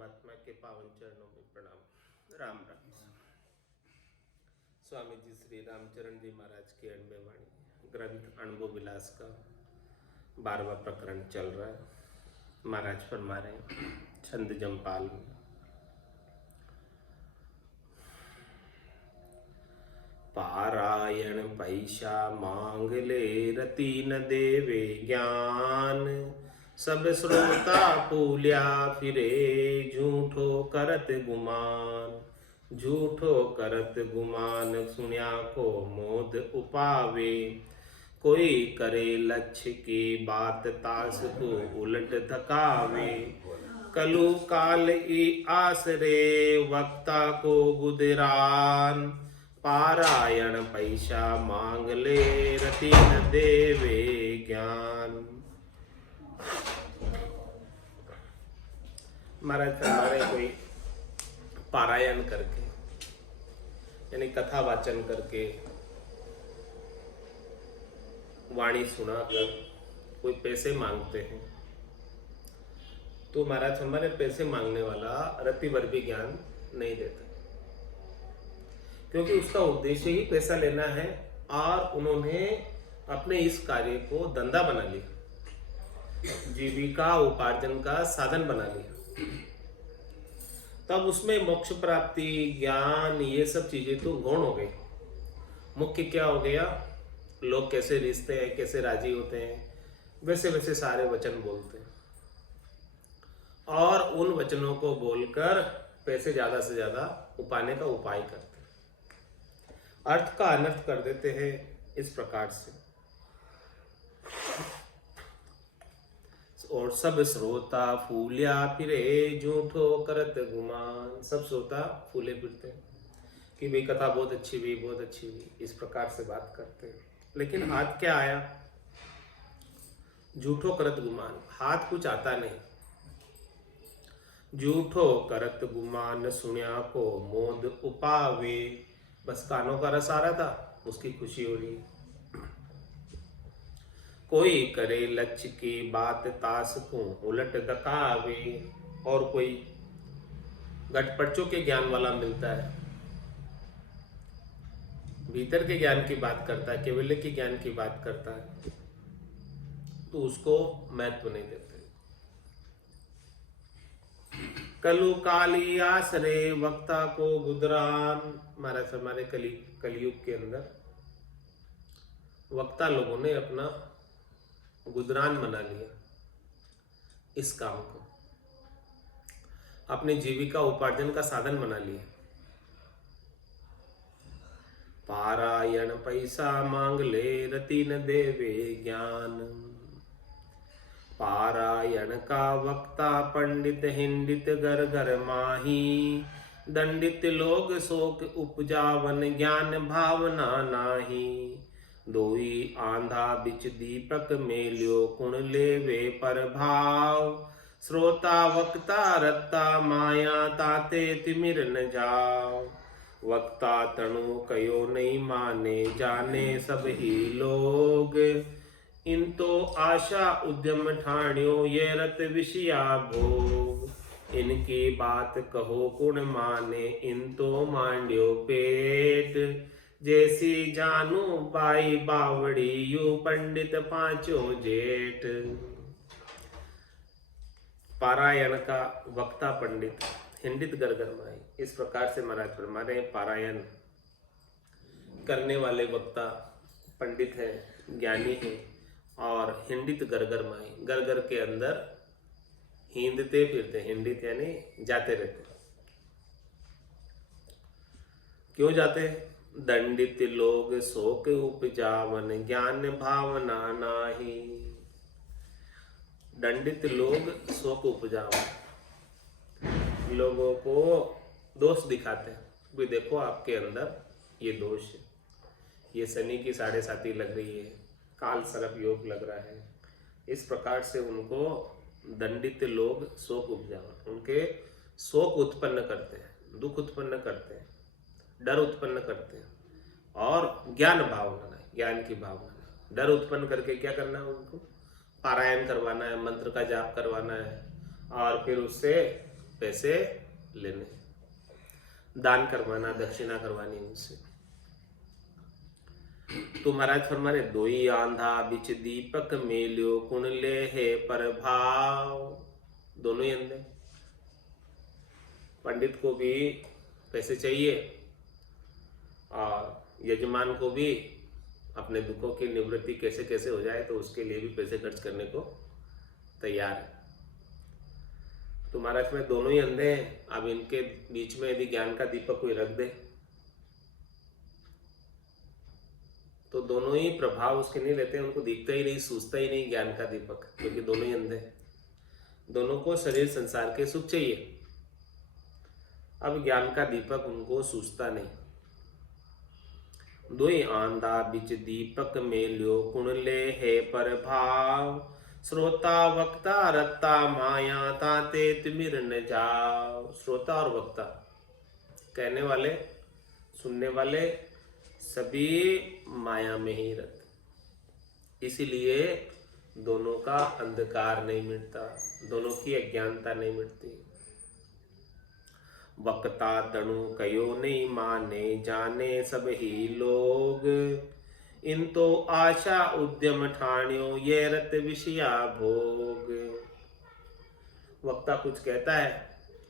परमात्मा के पावन चरणों में प्रणाम। राम राम। स्वामी जी श्री रामचरण जी महाराज की अणबे वाणी ग्रंथ अनुभव विलास का 12वां प्रकरण चल रहा है। महाराज फरमा रहे हैं छंद जमपाल में, पारायण पैसा मांग ले रति न देवे ज्ञान, सब श्रोता फूल्या फिरे झूठो करत गुमान। झूठो करत गुमान सुन्या को मोद उपावे, कोई करे लक्ष्य की बात तास को उलट धकावे। कलु काल ई आसरे वक्ता को गुदरान, पारायण पैसा मांग ले रति न देवे ज्ञान। महाराज हमारे कोई पारायण करके यानी कथा वाचन करके वाणी सुनाकर कोई पैसे मांगते हैं तो महाराज हमारे पैसे मांगने वाला रति भर भी ज्ञान नहीं देता, क्योंकि उसका उद्देश्य ही पैसा लेना है और उन्होंने अपने इस कार्य को धंधा बना लिया, जीविका उपार्जन का साधन बना लिया। तब उसमें मोक्ष प्राप्ति ज्ञान ये सब चीजें तो गौण हो गई। मुख्य क्या हो गया, लोग कैसे रिश्ते हैं, कैसे राजी होते हैं, वैसे वैसे सारे वचन बोलते हैं और उन वचनों को बोलकर पैसे ज्यादा से ज्यादा उपाने का उपाय करते हैं, अर्थ का अनर्थ कर देते हैं। इस प्रकार से और सब श्रोता फूलिया फिरे झूठो करत गुमान। सब श्रोता फूले फिरते हैं कि भाई कथा बहुत अच्छी हुई, बहुत अच्छी हुई, इस प्रकार से बात करते हैं। लेकिन हाथ क्या आया, झूठो करत गुमान, हाथ कुछ आता नहीं। झूठो करत गुमान सुन्या को मोद उपावे, बस कानों का रस आ रहा था, उसकी खुशी हो रही। कोई करे लक्ष्य की बात तास को उलट दकावे, और कोई गटपटचों के ज्ञान वाला मिलता है, भीतर के ज्ञान की बात करता है, केवल्य के ज्ञान की बात करता है, तो उसको महत्व नहीं देते। कलु काली आसरे वक्ता को गुदरान। महाराज हमारे कलयुग के अंदर वक्ता लोगों ने अपना गुदरान बना लिया, इस काम को अपनी जीविका उपार्जन का साधन बना लिया। पारायण पैसा मांग ले रति न देवे ज्ञान। पारायण का वक्ता पंडित हिंडित घर घर माही, दंडित लोग शोक उपजावन ज्ञान भावना नाही। दोई आंधा बिच दीपक मेल्यो कुण लेवे पर भाव, श्रोता वक्ता रत्ता माया ताते तिमिर न जाओ। वक्ता तणु कयो नहीं माने जाने सब ही लोग, इन तो आशा उद्यम ठाण्यो ये रत विषया भोग। इनकी बात कहो कुण माने इन तो मांड्यो पेट, जैसी जानू बाई बावड़ी यू पंडित पांचों जेठ। पारायण का वक्ता पंडित हिंडित गरगर माई, इस प्रकार से महाराज फरमा रहे हैं पारायण करने वाले वक्ता पंडित है, ज्ञानी है, और हिंडित गरगर माई, गरगर के अंदर हिंदते फिरते, हिंडित यानी जाते रहते। क्यों जाते हैं, दंडित लोग शोक उपजावन ज्ञान भावना नाही। दंडित लोग शोक उपजावन, लोगों को दोष दिखाते हैं, भी देखो आपके अंदर ये दोष है, ये शनि की 7.5 लग रही है, काल सर्प योग लग रहा है। इस प्रकार से उनको दंडित लोग शोक उपजावन, उनके शोक उत्पन्न करते हैं, दुख उत्पन्न करते हैं, डर उत्पन्न करते हैं, और ज्ञान भावना, ज्ञान की भावना। डर उत्पन्न करके क्या करना है, उनको पारायण करवाना है, मंत्र का जाप करवाना है, और फिर उससे पैसे लेने, दान करवाना, दक्षिणा करवानी उनसे। तो महाराज फरमा रहे, दोई आंधा बिच दीपक मेल्यो कुण ले है प्रभाव। दोनों ही अंधे, पंडित को भी पैसे चाहिए और यजमान को भी अपने दुखों की निवृत्ति कैसे कैसे हो जाए तो उसके लिए भी पैसे खर्च करने को तैयार है। तो महाराज में दोनों ही अंधे हैं। अब इनके बीच में यदि ज्ञान का दीपक कोई रख दे तो दोनों ही प्रभाव उसके नहीं लेते, उनको दिखता ही नहीं, सूझता ही नहीं ज्ञान का दीपक, क्योंकि दोनों ही अंधे। दोनों को शरीर संसार के सुख चाहिए, अब ज्ञान का दीपक उनको सूझता नहीं। दोई आंधा बिच दीपक मेल्यो कुण ले है प्रभाव, श्रोता वक्ता रत्ता माया ताते तिमिर न जाओ। श्रोता और वक्ता, कहने वाले सुनने वाले सभी माया में ही रत, इसीलिए दोनों का अंधकार नहीं मिटता, दोनों की अज्ञानता नहीं मिटती। वक्ता तणु कयो नहीं माने जाने सब ही लोग, इन तो आशा उद्यम ठाण्यो ये रत विषया भोग। वक्ता कुछ कहता है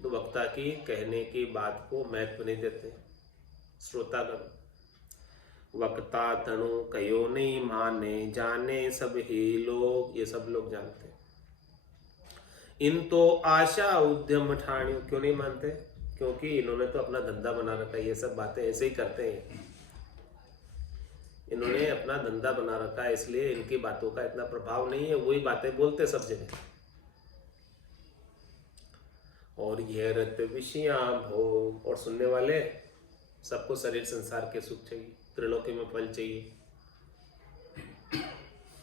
तो वक्ता की कहने की बात को महत्व नहीं देते श्रोतागण। वक्ता तणु कयो नहीं माने जाने सब ही लोग, ये सब लोग जानते हैं। इन तो आशा उद्यम ठाण्यो, क्यों नहीं मानते? क्योंकि इन्होंने तो अपना धंधा बना रखा है, ये सब बातें ऐसे ही करते हैं, इन्होंने अपना धंधा बना रखा है, इसलिए इनकी बातों का इतना प्रभाव नहीं है, वही बातें बोलते सब जगह। और यह रत विषया भोग, और सुनने वाले सबको शरीर संसार के सुख चाहिए, त्रिलोकी में फल चाहिए।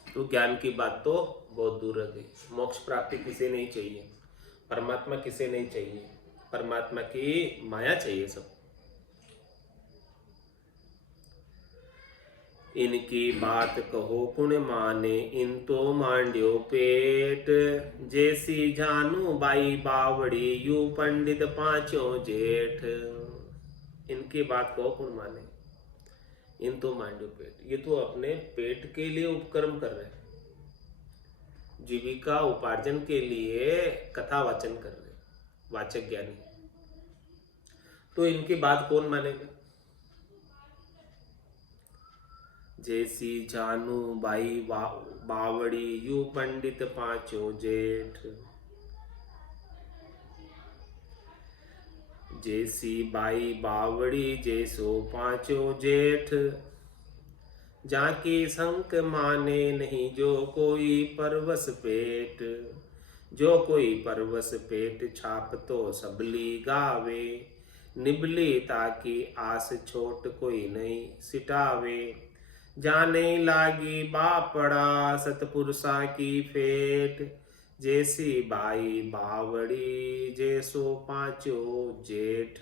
तो ज्ञान की बात तो बहुत दूर रह गई। मोक्ष प्राप्ति किसे नहीं चाहिए, परमात्मा किसे नहीं चाहिए, परमात्मा की माया चाहिए सब। इनकी बात कहो कुण माने इन तो मांड्यो पेट, जैसी जानू बाई बावड़ी यू पंडित पांचों जेठ। इनकी बात कहो कुण माने, इन तो मांड्यो पेट, ये तो अपने पेट के लिए उपक्रम कर रहे हैं, जीविका उपार्जन के लिए कथा वाचन कर रहे, वाचक ज्ञानी। तो इनकी बात कौन मानेगा? जैसी जानू बाई बावड़ी यू पंडित पांचों जेठ। जैसी बाई बावड़ी जैसो पांचों जेठ, जाके संक माने नहीं जो कोई परवस पेट। जो कोई परवस पेट छाप तो सबली गावे, निबली ताकि आस छोट कोई नहीं सिटावे। जाने लागी बापड़ा सतपुरुषा की फेट, जैसी बाई बावड़ी जैसो पांचों जेठ।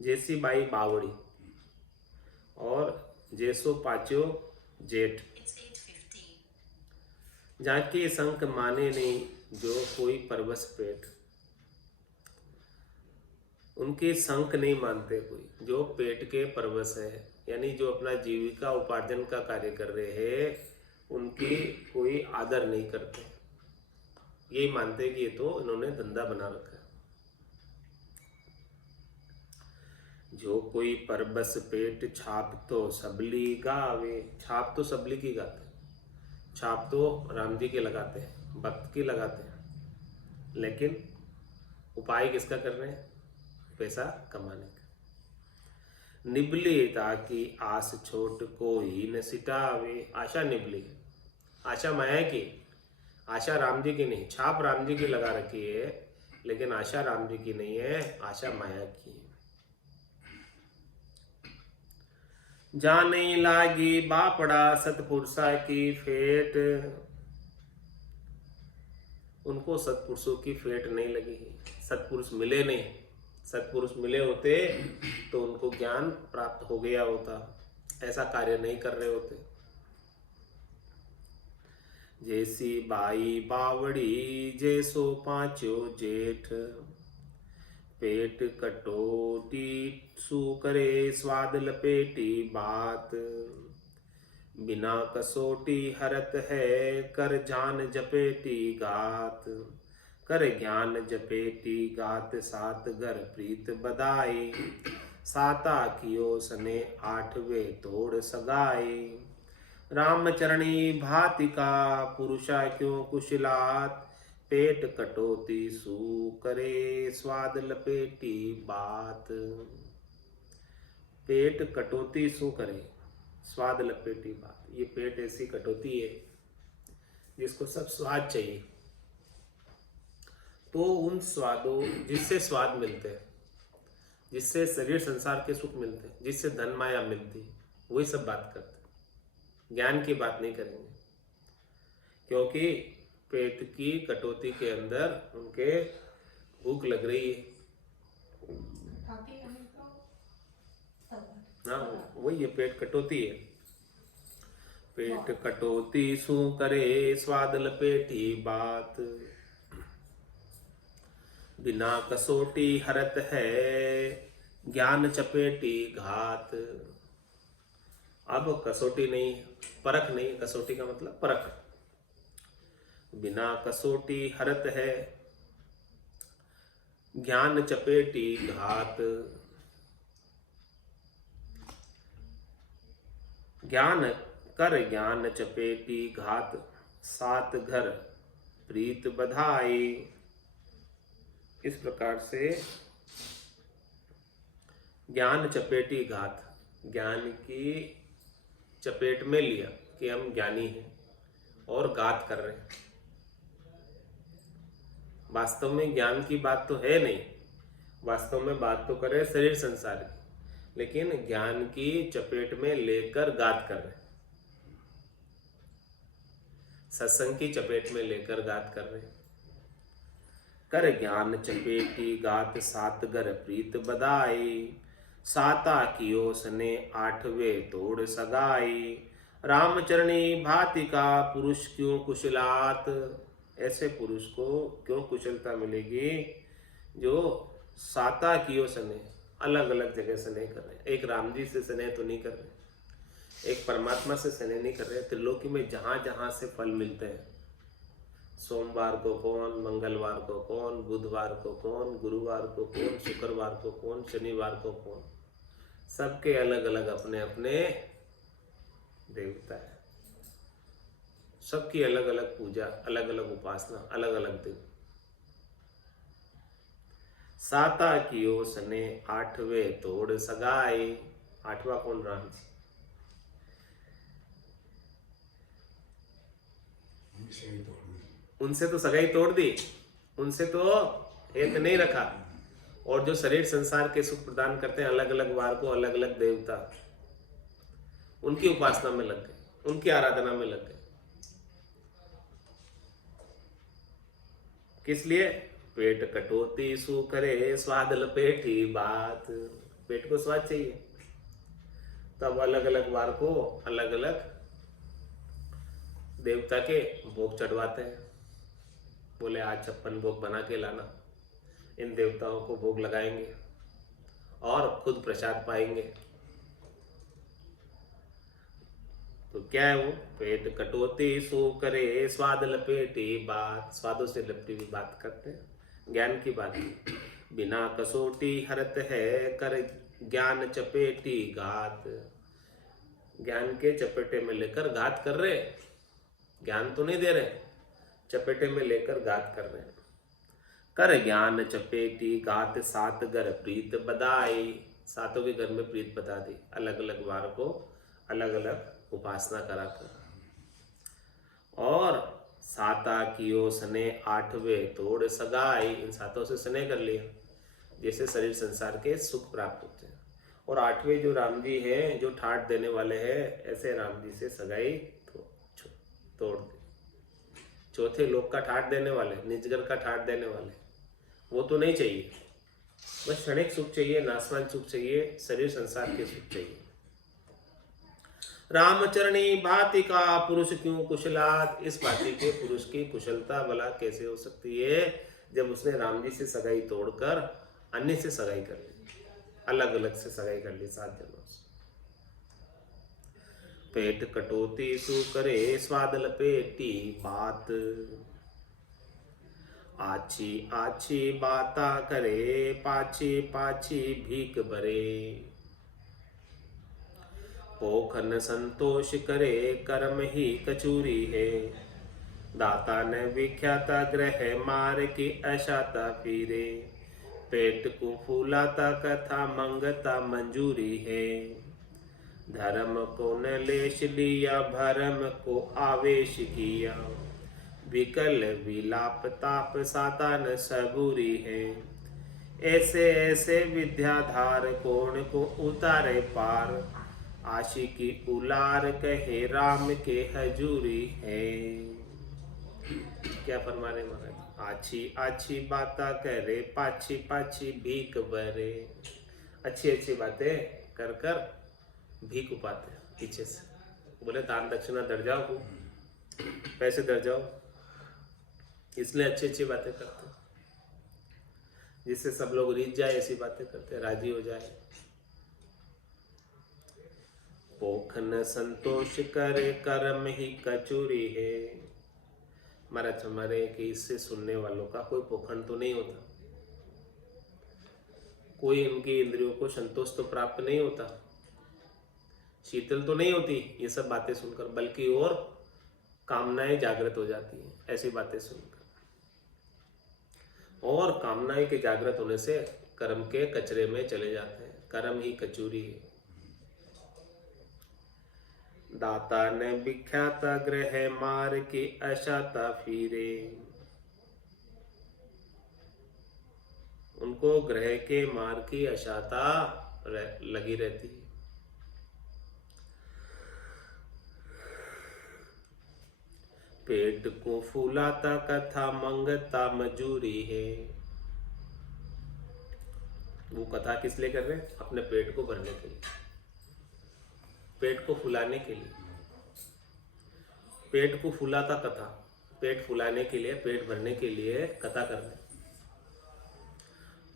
जैसी बाई बावड़ी और जैसो पांचों जेठ, जाके संक माने नहीं जो कोई परवस पेट। उनके संक नहीं मानते कोई, जो पेट के परवस है, यानी जो अपना जीविका उपार्जन का कार्य कर रहे हैं, उनकी कोई आदर नहीं करते। यही मानते कि ये तो इन्होंने धंधा बना रखा है। जो कोई परबस पेट छाप तो सबली गावे। छाप तो सबली की गाते, छाप तो राम जी के लगाते हैं, भक्त की लगाते हैं, लेकिन उपाय किसका कर रहे हैं? पैसा कमाने का। निबली ताकि आस छोट कोई न सिटावे। आशा निबली, आशा माया की, आशा राम जी की नहीं। छाप राम जी की लगा रखी है, लेकिन आशा राम जी की नहीं है, आशा माया की है। जाने लागी बापड़ा सतपुरुषा की फेट। उनको सतपुरुषों की फेट नहीं लगी, सतपुरुष मिले नहीं। सतपुरुष मिले होते तो उनको ज्ञान प्राप्त हो गया होता, ऐसा कार्य नहीं कर रहे होते। जैसी बाई बावड़ी जैसो पाँचो जेठ। पेट कटोटी सु करे स्वाद लपेटी बात। बिना कसोटी हरत है कर जान जपेटी गात। कर ज्ञान जपेटी गात सात घर प्रीत बदाई। साता कियो सने आठवे तोड़ सगाई। रामचरणी भातिका पुरुषा क्यों कुशलात। पेट कटोती सु करे स्वाद लपेटी बात। पेट कटौती सु करे स्वाद लपेटी बात। ये पेट ऐसी कटौती है जिसको सब स्वाद चाहिए, तो उन स्वादों जिससे स्वाद मिलते हैं, जिससे शरीर संसार के सुख मिलते हैं, जिससे धन माया मिलती है, वही सब बात करते हैं। ज्ञान की बात नहीं करेंगे, क्योंकि पेट की कटौती के अंदर उनके भूख लग रही है। हाँ, वही ये पेट कटौती है। पेट कटौती सु करे स्वाद लपेटी बात। बिना कसोटी हरत है ज्ञान चपेटी घात। अब कसोटी नहीं, परख नहीं, कसोटी का मतलब परख। बिना कसोटी हरत है ज्ञान चपेटी घात। ज्ञान कर ज्ञान चपेटी घात सात घर प्रीत बधाई। इस प्रकार से ज्ञान चपेटी घात, ज्ञान की चपेट में लिया कि हम ज्ञानी हैं और गात कर रहे हैं। वास्तव में ज्ञान की बात तो है नहीं, वास्तव में बात तो कर रहे शरीर संसार की, लेकिन ज्ञान की चपेट में लेकर गात कर रहे हैं, सत्संग की चपेट में लेकर गात कर रहे हैं। कर ज्ञान चपेटी गात सात घर प्रीत बदाई। साता कियो सने आठवे तोड़ सगाई। रामचरणी भातिका पुरुष क्यों कुशलात। ऐसे पुरुष को क्यों कुशलता मिलेगी जो साता कियो सने, अलग अलग जगह स्नेह कर रहे हैं। एक राम जी से स्नेह तो नहीं कर रहे, एक परमात्मा से स्नेह नहीं कर रहे। त्रिलोकी में जहां जहां से फल मिलते हैं, सोमवार को कौन, मंगलवार को कौन, बुधवार को कौन, गुरुवार को कौन, शुक्रवार को कौन, शनिवार को कौन, सबके अलग अलग अपने अपने देवता है, सबकी अलग अलग पूजा, अलग अलग उपासना, अलग अलग दिन। साता कियो सने आठवे तोड़ सगाई। आठवां कौन? राम जी। उनसे तो सगाई तोड़ दी, उनसे तो एक नहीं रखा। और जो शरीर संसार के सुख प्रदान करते हैं, अलग अलग वार को अलग अलग देवता, उनकी उपासना में लग गए, उनकी आराधना में लग गए। किस लिए? पेट कटौती सु करे स्वाद लपेटी बात। पेट को स्वाद चाहिए, तब अलग अलग वार को अलग अलग देवता के भोग चढ़वाते हैं। बोले आज 56 भोग बना के लाना, इन देवताओं को भोग लगाएंगे और खुद प्रसाद पाएंगे। तो क्या है वो? पेट कटौती सो करे स्वाद लपेटी बात। स्वादों से लपटी हुई बात करते हैं, ज्ञान की बात। बिना कसोटी हरत है कर ज्ञान चपेटी घात। ज्ञान के चपेटे में लेकर घात कर रहे, ज्ञान तो नहीं दे रहे, चपेटे में लेकर घात कर रहे हैं। कर ज्ञान चपेटी घात सात घर प्रीत बदाई। सातों के घर में प्रीत बता दी, अलग अलग वार को अलग अलग उपासना कराकर। और साता कियो सने आठवे तोड़ सगाई। इन सातों से स्नेह कर लिया, जैसे शरीर संसार के सुख प्राप्त होते हैं। और आठवें जो राम जी हैं, जो ठाट देने वाले हैं, ऐसे राम जी से सगाई तोड़ दी। चौथे लोक का ठाट देने वाले, निजगर का ठाट देने वाले, वो तो नहीं चाहिए। बस क्षणिक सुख चाहिए, नाशवान सुख चाहिए, शरीर संसार के सुख चाहिए। रामचरणी भांति का पुरुष क्यों कुशलात। इस भांति के पुरुष की कुशलता भला कैसे हो सकती है जब उसने राम जी से सगाई तोड़कर अन्य से सगाई कर ली, अलग अलग से सगाई कर ली 7 जनों से। पेट कटौती सु करे स्वाद लपेटी बात, आछी आछी बाता करे पाछी पाछी भीख भरे। पोखन संतोष करे कर्म ही कचूरी है, दाता ने विख्याता ग्रह मार की अशाता फिरे। पेट को फूलाता कथा मंगता मंजूरी है, धर्म को न लेश लिया भरम को आवेश किया। विकल विलाप ताप सातान सबूरी है, ऐसे ऐसे विद्याधार कोण को उतारे पार। आशिकी उलार कहे राम के हजूरी है। क्या फरमा रहे महाराज? आछी आछी बाता करे पाछी पाछी भीख भरे। अच्छी अच्छी बातें कर कर भीख उपाते पीछे से। बोले दान दक्षिणा दर जाओ, पैसे दर जाओ, इसलिए अच्छी अच्छी बातें करते जिससे सब लोग रीझ जाए, ऐसी बातें करते राजी हो जाए। पोखन संतोष करे कर्म ही कचूरी है। महाराज हमारे कि इससे सुनने वालों का कोई पोखंड तो नहीं होता, कोई इनकी इंद्रियों को संतोष तो प्राप्त नहीं होता, शीतल तो नहीं होती ये सब बातें सुनकर, बल्कि और कामनाएं जागृत हो जाती हैं ऐसी बातें सुनकर। और कामनाएं के जागृत होने से कर्म के कचरे में चले जाते हैं, कर्म ही कचूरी है। दाता ने विख्याता ग्रह मार के अशाता फिरे। उनको ग्रह के मार की अशाता लगी रहती है। पेट को फूलाता कथा मंगता मजूरी है। वो कथा किस लिए कर रहे हैं? अपने पेट को भरने के लिए, पेट को फुलाने के लिए। पेट को फुलाता कथा, पेट फुलाने के लिए, पेट भरने के लिए कथा कर रहे।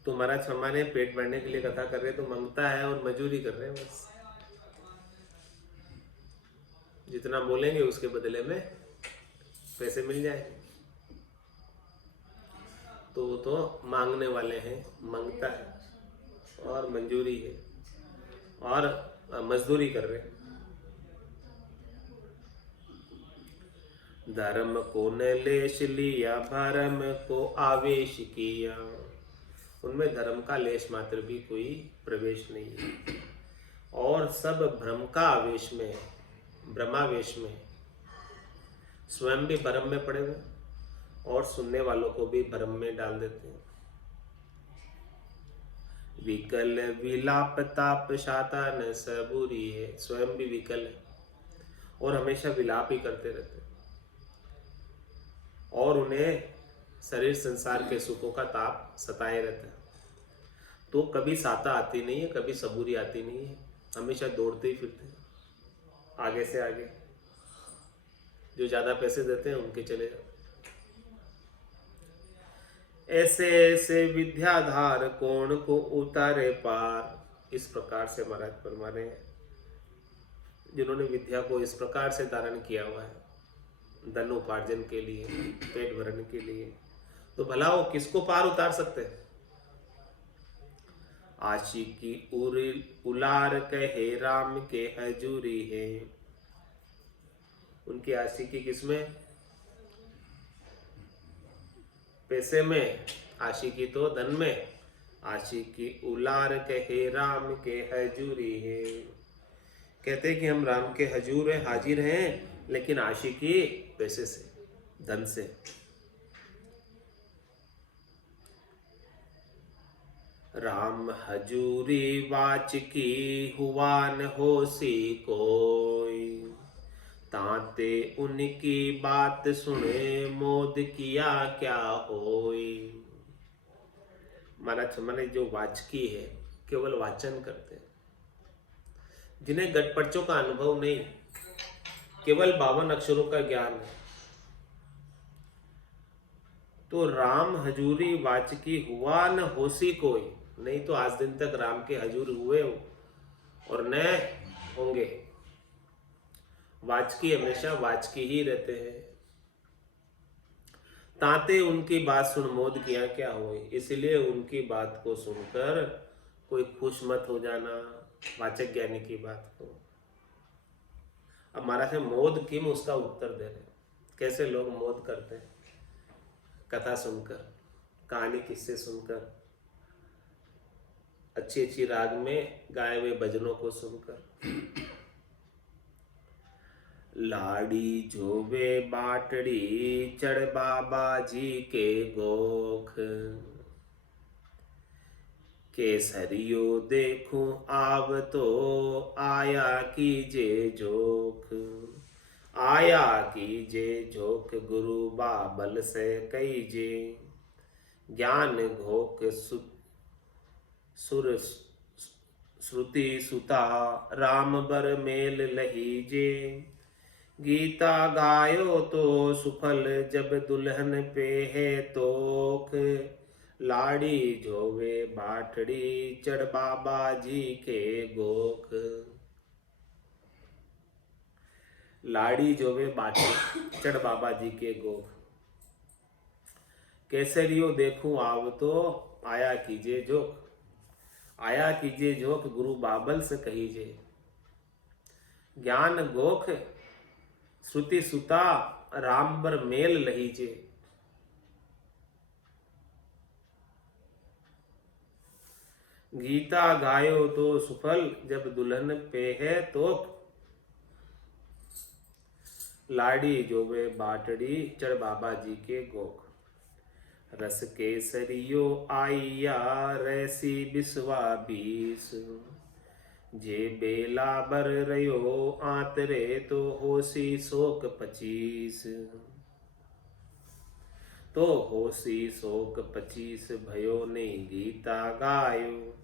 तो महाराज हमारे पेट भरने के लिए कथा कर रहे तो मंगता है और मजूरी कर रहे हैं बस। जितना बोलेंगे उसके बदले में पैसे मिल जाएंगे। तो वो तो मांगने वाले हैं, मांगता है और मंजूरी है और मजदूरी कर रहे हैं। धर्म को न लेश लिया भरम को आवेश किया। उनमें धर्म का लेश मात्र भी कोई प्रवेश नहीं है और सब भ्रम का आवेश में, भ्रमावेश में, स्वयं भी भ्रम में पड़े हुए और सुनने वालों को भी भ्रम में डाल देते हैं। विकल विलाप ताप शातान सबूरी है। स्वयं भी विकल है और हमेशा विलाप ही करते रहते हैं और उन्हें शरीर संसार के सुखों का ताप सताए रहता है। तो कभी साता आती नहीं है, कभी सबूरी आती नहीं है, हमेशा दौड़ते ही फिरते हैं आगे से आगे। जो ज्यादा पैसे देते हैं उनके चले जाते। ऐसे ऐसे विद्याधार कोण को उतारे पार। इस प्रकार से महाराज फरमा रहे हैं जिन्होंने विद्या को इस प्रकार से धारण किया हुआ है धन उपार्जन के लिए, पेट भरने के लिए, तो भला वो किसको पार उतार सकते हैं? आशिकी उलार कहे राम के हजूरी है। उनकी आशिकी किसमें? पैसे में। आशिकी तो धन में। आशिकी उलार कहे राम के हजूरी है। कहते हैं कि हम राम के हजूर हैं, हाजिर हैं, लेकिन आशिकी पैसे से, धन से। राम हजूरी वाच की हुआ न होसी कोई, ताते उनकी बात सुने मोद किया क्या होई। महाराज हमारे जो वाचकी है केवल वाचन करते हैं, जिन्हें गटपटचों का अनुभव नहीं, केवल 52 अक्षरों का ज्ञान है। तो राम हजूरी वाचकी हुआ न होसी कोई, नहीं तो आज दिन तक राम के हजूर हुए हो और न होंगे। वाचकी हमेशा वाचकी ही रहते हैं। ताते उनकी बात सुन मोद किया क्या होए, इसलिए उनकी बात को सुनकर कोई खुश मत हो जाना, वाचक ज्ञानी की बात को। अब महाराज से मोद किम उसका उत्तर दे रहे। कैसे लोग मोद करते हैं कथा सुनकर, कहानी किस्से सुनकर, अच्छी अच्छी राग में गाए हुए भजनों को सुनकर। लाड़ी जोवे बाटड़ी चढ़ बाबा जी के गोख, केसरियो देखूं आव तो आया कीजे जोख, आया कीजे जोख गुरु बाबल से कईजे, ज्ञान घोक सुर श्रुति सुता राम बर मेल लहीजे, गीता गायो तो सुफल जब दुल्हन पे है तोख, लाड़ी जोवे बाटड़ी चढ़ बाबा जी के गोख। लाड़ी जोवे बाटड़ी चढ़ बाबा जी के गोख, केसरियो देखूं आव तो आया कीजे जोख, आया कीजे जोख गुरु बाबल से कहीजे, ज्ञान गोख श्रुति सुता राम बर मेल लहीजे। गीता गायो तो सुफल जब दुल्हन पे है तोख, लाड़ी जोवे बाटड़ी चढ़ बाबा जी के गोख, रस केसरियो आइया रैसी बिस्वा बीस, जे बेला बर रयो आतरे तो होसी शोक 25, तो होसी शोक 25 भयो ने गीता गायो,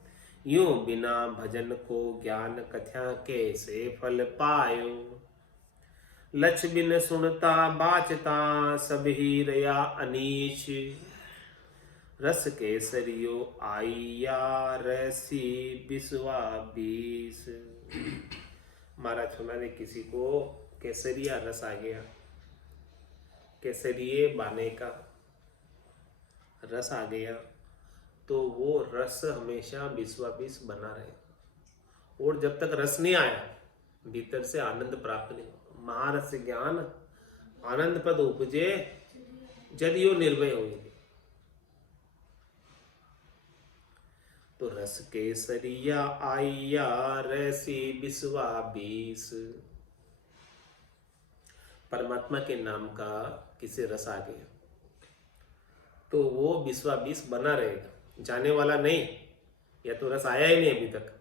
यूं बिना भजन को ज्ञान कथ्या कैसे फल पायो, लक्ष बिन सुनता बाचता सब ही रया अनीश, रस केसरियो आइया रैसी बिस्वा बीस। महाराज फरमाने किसी को केसरिया रस आ गया, केसरिये बाने का रस आ गया, तो वो रस हमेशा बिस्वा बीस बना रहे। और जब तक रस नहीं आया भीतर से आनंद प्राप्त नहीं। महारस ज्ञान आनंद पद उपजे जदियो निर्भय होगी। तो रस केसरिया आइया रैसी बिस्वा बीस, परमात्मा के नाम का किसे रस आ गया तो वो बिस्वा बीस बना रहेगा, जाने वाला नहीं। या तो रस आया ही नहीं अभी तक,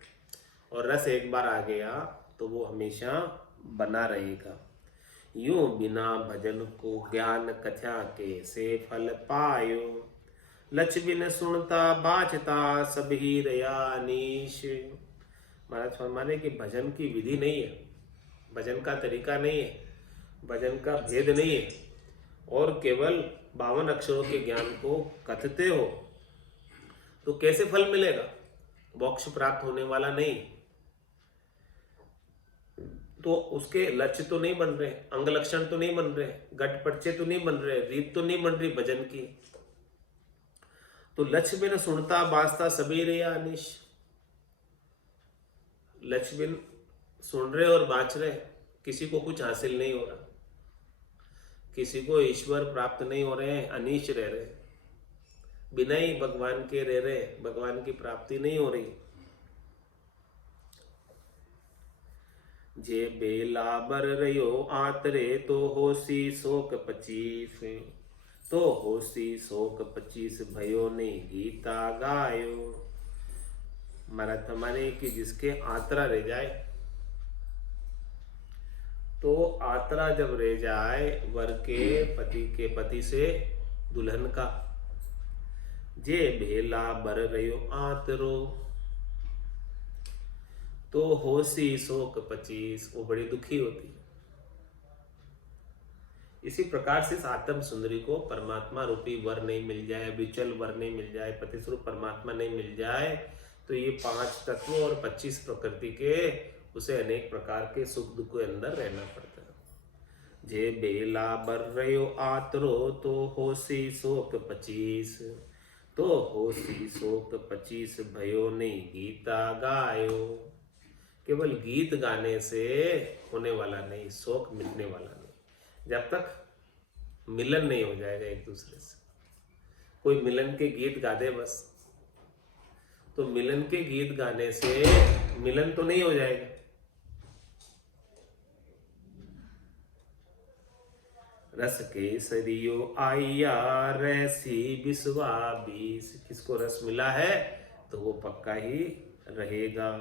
और रस एक बार आ गया तो वो हमेशा बना रहेगा। यूं बिना भजन को ज्ञान कथ्या के से फल पायो, लक्ष बिन सुनता बाचता सब ही रया नीश। महाराज फरमाने की भजन की विधि नहीं है, भजन का तरीका नहीं है, भजन का भेद नहीं है, और केवल 52 अक्षरों के ज्ञान को कथते हो तो कैसे फल मिलेगा? मोक्ष प्राप्त होने वाला नहीं। तो उसके लक्ष्य तो नहीं बन रहे, अंग लक्षण तो नहीं बन रहे, गट पर्चे तो नहीं बन रहे, रीत तो नहीं बन रही भजन की। तो लक्ष्य बिन सुनता बाजता सभी रे अनिश, लक्ष्य बिन सुन रहे और बाँच रहे, किसी को कुछ हासिल नहीं हो रहा, किसी को ईश्वर प्राप्त नहीं हो रहे हैं, अनिश रह रहे, बिना ही भगवान के रह रहे, भगवान की प्राप्ति नहीं हो रही। जे बेला बर रयो आतरे तो होसी शोक 25, तो होसी शोक 25 भयो ने गीता गायो। महाराज हमारे कि जिसके आतरा रह जाए, तो आतरा जब रह जाए वर के पति से दुल्हन का, जे भेला बर रयो आतरो तो होसी शोक 25, वो बड़ी दुखी होती है। इसी प्रकार से इस आत्म सुंदरी को परमात्मा रूपी वर नहीं मिल जाए, विचल वर नहीं मिल जाए, पति स्वरूप परमात्मा नहीं मिल जाए, तो ये 5 तत्व और 25 प्रकृति के उसे अनेक प्रकार के सुख दुख के अंदर रहना पड़ता है। जे बेला बर रयो आतरो तो होसी शोक 25, तो होसी शोक 25 भयो नहीं गीता गायो। केवल गीत गाने से होने वाला नहीं, शोक मिटने वाला नहीं, जब तक मिलन नहीं हो जाएगा एक दूसरे से। कोई मिलन के गीत गा दे बस, तो मिलन के गीत गाने से मिलन तो नहीं हो जाएगा। रस केसरियो आइया रसी बिस्वा 20, किसको रस मिला है तो वो पक्का ही रहेगा।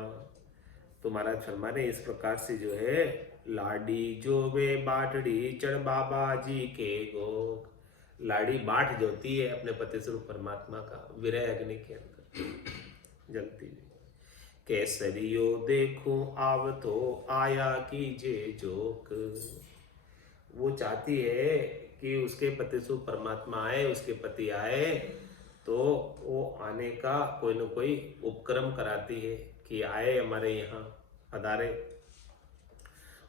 तो महाराज फरमा रहे इस प्रकार से जो है, लाडी जो वे बाटड़ी चढ़ बाबा जी के गोक, लाड़ी बाट जोती है अपने पति स्वरूप परमात्मा का विरह अग्नि के अंदर जलती हुई। केसरियो देखो आवतो आया कीजे जोक, वो चाहती है कि उसके पति स्वरूप परमात्मा आए, उसके पति आए, तो वो आने का कोई न कोई उपक्रम कराती है कि आए हमारे यहाँ पधारे।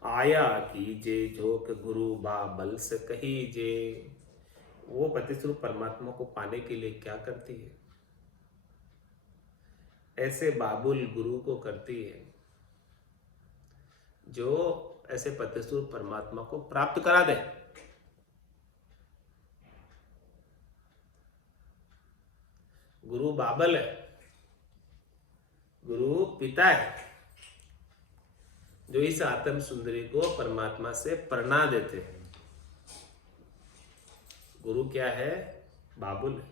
आया कीजे जोक गुरु बाबल से कहीजे, वो पति स्वरूप परमात्मा को पाने के लिए क्या करती है, ऐसे बाबुल गुरु को करती है जो ऐसे पति स्वरूप परमात्मा को प्राप्त करा दे। गुरु बाबल है, गुरु पिता है, जो इस आत्म सुंदरी को परमात्मा से परणा देते हैं। गुरु क्या है, बाबुल है।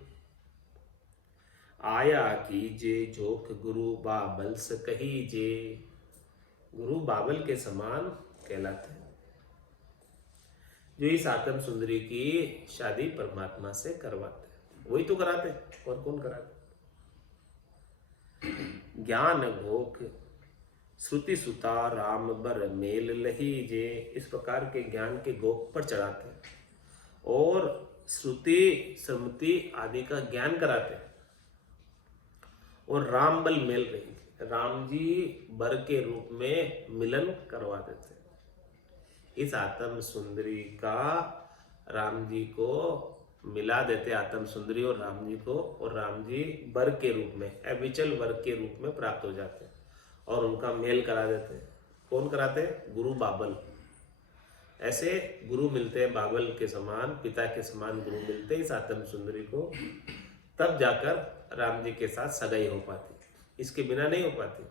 आया कीजे जोक गुरु बाबल से कहीजे, गुरु बाबल के समान कहलाते हैं, जो इस आत्म सुंदरी की शादी परमात्मा से करवाते हैं। वही तो कराते हैं, और कौन कराते। ज्ञान घोक श्रुति सुता राम बर मेल लहीजे, इस प्रकार के ज्ञान के गोक पर चढ़ाते हैं और श्रुति स्मृति आदि का ज्ञान कराते हैं। और राम बल मेल रही, राम जी बर के रूप में मिलन करवा देते हैं। इस आत्म सुंदरी का राम जी को मिला देते, आत्म सुंदरी और राम जी को, और राम जी बर के रूप में, अविचल वर के रूप में प्राप्त हो जाते हैं और उनका मेल करा देते हैं। कौन कराते हैं, गुरु बाबल। ऐसे गुरु मिलते हैं बाबल के समान, पिता के समान गुरु मिलते हैं इस आत्म सुंदरी को, तब जाकर राम जी के साथ सगाई हो पाती, इसके बिना नहीं हो पाती।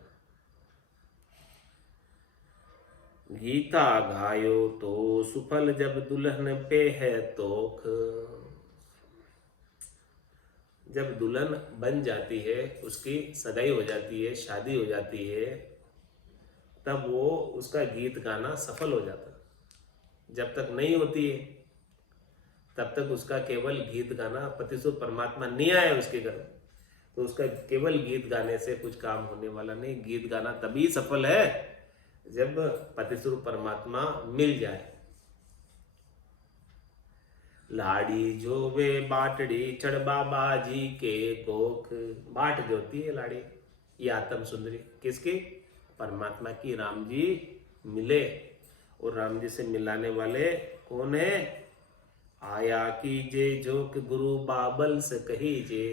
गीता गायो तो सुफल जब दुल्हन पे है तोख, जब दुल्हन बन जाती है, उसकी सगाई हो जाती है, शादी हो जाती है, तब वो उसका गीत गाना सफल हो जाता है। जब तक नहीं होती है तब तक उसका केवल गीत गाना, पति स्वरूप परमात्मा नहीं आया उसके घर, तो उसका केवल गीत गाने से कुछ काम होने वाला नहीं। गीत गाना तभी सफल है जब पति स्वरूप परमात्मा मिल जाए। लाड़ी जो वे बाटड़ी चढ़ बाबा जी के गोख, बाट जोती है लाड़ी, ये आत्म सुंदरी किसकी, परमात्मा की। राम जी मिले, और राम जी से मिलाने वाले कौन है, आया कीजे जोक गुरु बाबल से कहीजे।